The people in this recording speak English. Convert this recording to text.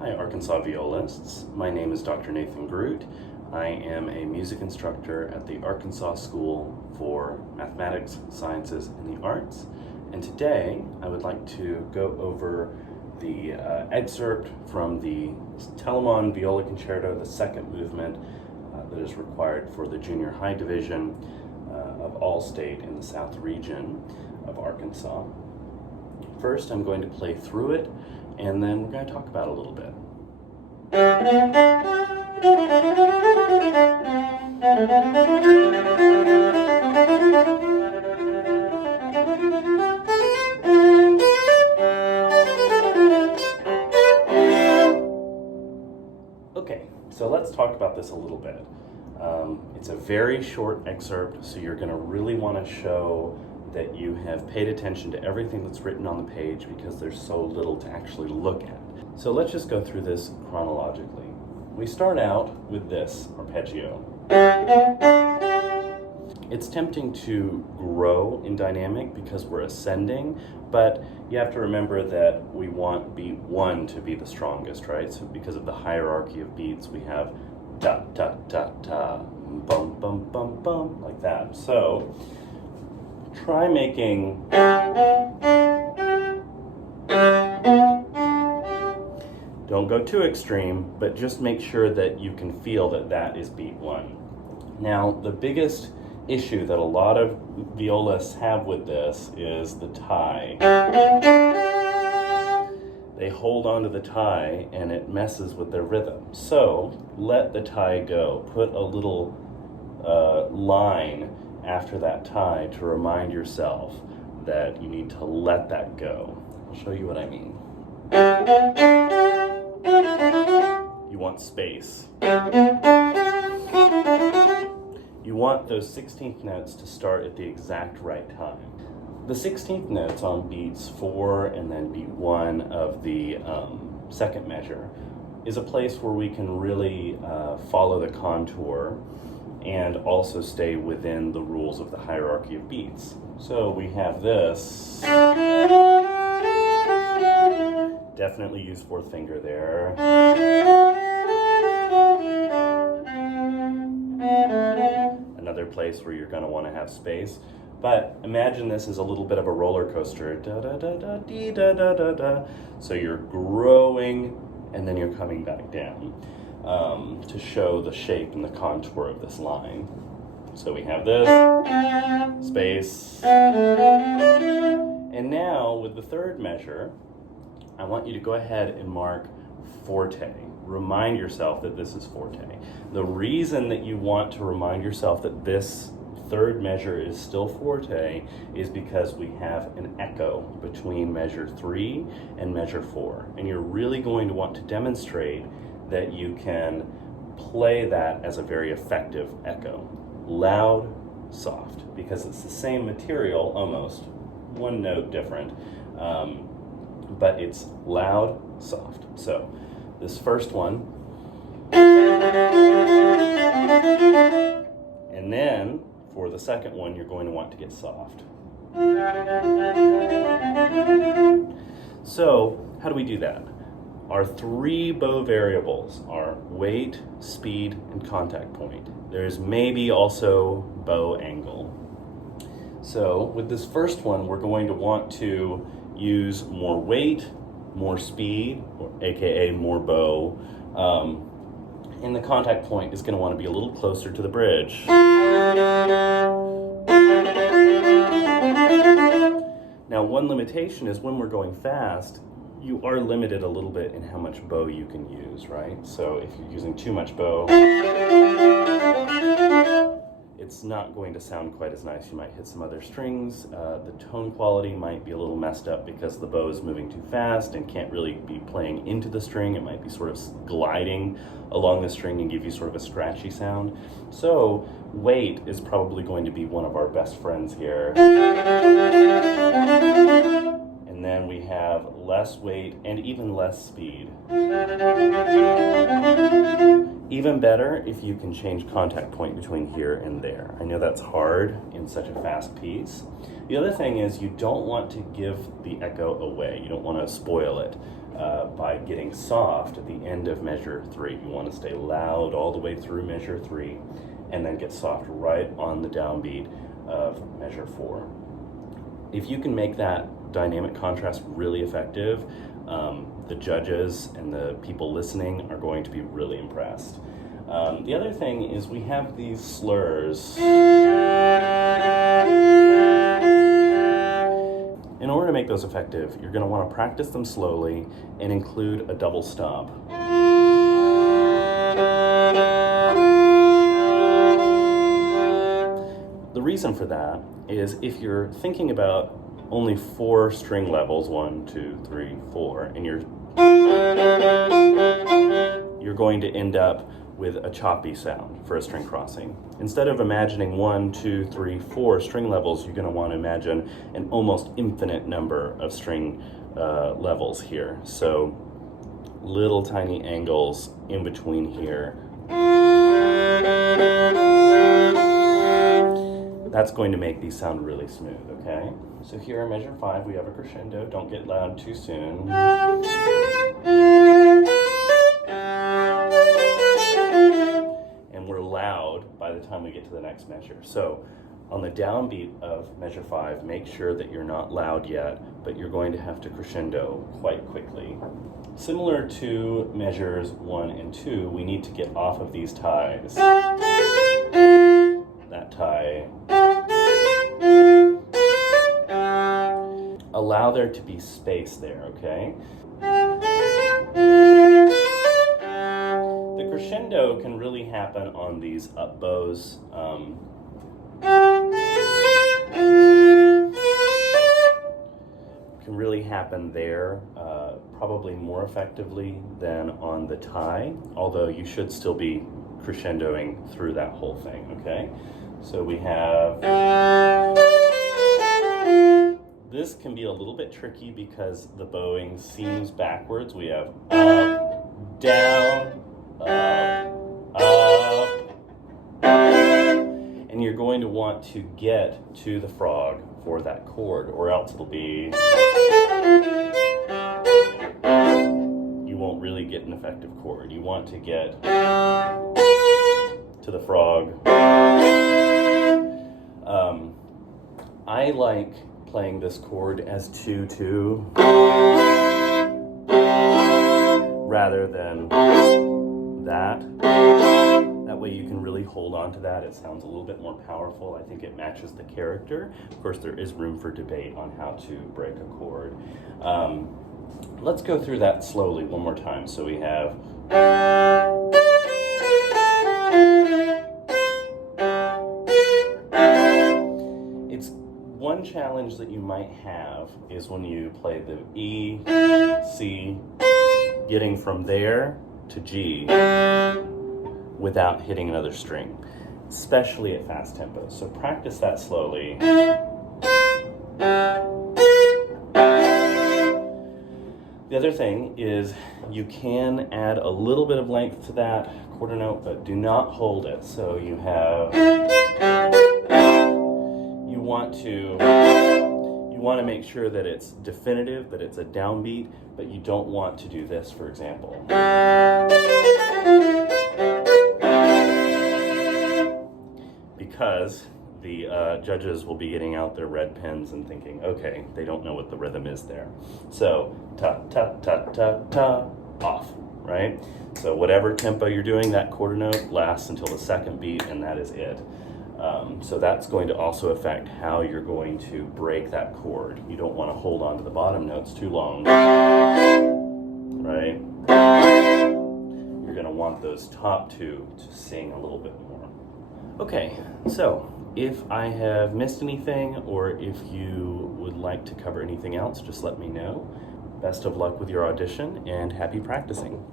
Hi Arkansas violists, my name is Dr. Nathan Groot. I am a music instructor at the Arkansas School for Mathematics, Sciences, and the Arts. And today I would like to go over the excerpt from the Telemann Viola Concerto, the second movement that is required for the junior high division of All-State in the South region of Arkansas. First I'm going to play through it, and then we're going to talk about it a little bit. Okay, so let's talk about this a little bit. It's a very short excerpt, so you're going to really want to show that you have paid attention to everything that's written on the page because there's so little to actually look at. So let's just go through this chronologically. We start out with this arpeggio. It's tempting to grow in dynamic because we're ascending, but you have to remember that we want beat 1 to be the strongest, right? So because of the hierarchy of beats, we have da da da da, bum bum bum bum, like that. So try making don't go too extreme, but just make sure that you can feel that that is beat 1. Now, the biggest issue that a lot of violists have with this is the tie. They hold on to the tie and it messes with their rhythm. So let the tie go. Put a little line after that tie to remind yourself that you need to let that go. I'll show you what I mean. You want space. You want those 16th notes to start at the exact right time. The 16th notes on beats 4 and then beat 1 of the second measure is a place where we can really follow the contour and also stay within the rules of the hierarchy of beats. So we have this. Definitely use 4th finger there. Another place where you're going to want to have space. But imagine this as a little bit of a roller coaster. Da da da da dee da da da da. So you're growing and then you're coming back down to show the shape and the contour of this line. So we have this space. And now with the third measure, I want you to go ahead and mark forte. Remind yourself that this is forte. The reason that you want to remind yourself that this third measure is still forte is because we have an echo between measure 3 and measure 4. And you're really going to want to demonstrate that you can play that as a very effective echo. Loud, soft, because it's the same material almost, one note different, but it's loud, soft. So this first one, and then for the second one, you're going to want to get soft. So how do we do that? Our 3 bow variables are weight, speed, and contact point. There's maybe also bow angle. So with this first one, we're going to want to use more weight, more speed, or AKA more bow, and the contact point is going to want to be a little closer to the bridge. Now, one limitation is when we're going fast, you are limited a little bit in how much bow you can use, right? So if you're using too much bow, it's not going to sound quite as nice. You might hit some other strings. The tone quality might be a little messed up because the bow is moving too fast and can't really be playing into the string. It might be sort of gliding along the string and give you sort of a scratchy sound. So weight is probably going to be one of our best friends here. And then we have less weight and even less speed. Even better if you can change contact point between here and there. I know that's hard in such a fast piece. The other thing is you don't want to give the echo away. You don't want to spoil it by getting soft at the end of measure 3. You want to stay loud all the way through measure 3 and then get soft right on the downbeat of measure 4. If you can make that dynamic contrast really effective, the judges and the people listening are going to be really impressed. The other thing is we have these slurs. In order to make those effective, you're going to want to practice them slowly and include a double stop. The reason for that is if you're thinking about only 4 string levels, 1, 2, 3, 4, and you're going to end up with a choppy sound for a string crossing. Instead of imagining 1, 2, 3, 4 string levels, you're going to want to imagine an almost infinite number of string levels here. So little tiny angles in between here. That's going to make these sound really smooth, okay? So here in measure 5, we have a crescendo. Don't get loud too soon. And we're loud by the time we get to the next measure. So on the downbeat of measure 5, make sure that you're not loud yet, but you're going to have to crescendo quite quickly. Similar to measures 1 and 2, we need to get off of these ties. That tie. Allow there to be space there, okay? The crescendo can really happen on these up bows. Can really happen there, probably more effectively than on the tie, although you should still be crescendoing through that whole thing, okay? So we have... This can be a little bit tricky because the bowing seems backwards. We have up, down, up, and you're going to want to get to the frog for that chord, or else it'll be... You won't really get an effective chord. You want to get to the frog. I like playing this chord as 2-2 rather than that. That way you can really hold on to that. It sounds a little bit more powerful. I think it matches the character. Of course, there is room for debate on how to break a chord. Let's go through that slowly one more time. So we have... One challenge that you might have is when you play the E, C, getting from there to G without hitting another string, especially at fast tempos. So practice that slowly. The other thing is you can add a little bit of length to that quarter note, but do not hold it. So you have... You want to make sure that it's definitive, that it's a downbeat, but you don't want to do this, for example. Because the judges will be getting out their red pens and thinking, okay, they don't know what the rhythm is there. So, ta, ta, ta, ta, ta, off, right? So whatever tempo you're doing, that quarter note lasts until the second beat, and that is it. So that's going to also affect how you're going to break that chord. You don't want to hold on to the bottom notes too long, right? You're going to want those top two to sing a little bit more. Okay, so if I have missed anything or if you would like to cover anything else, just let me know. Best of luck with your audition and happy practicing.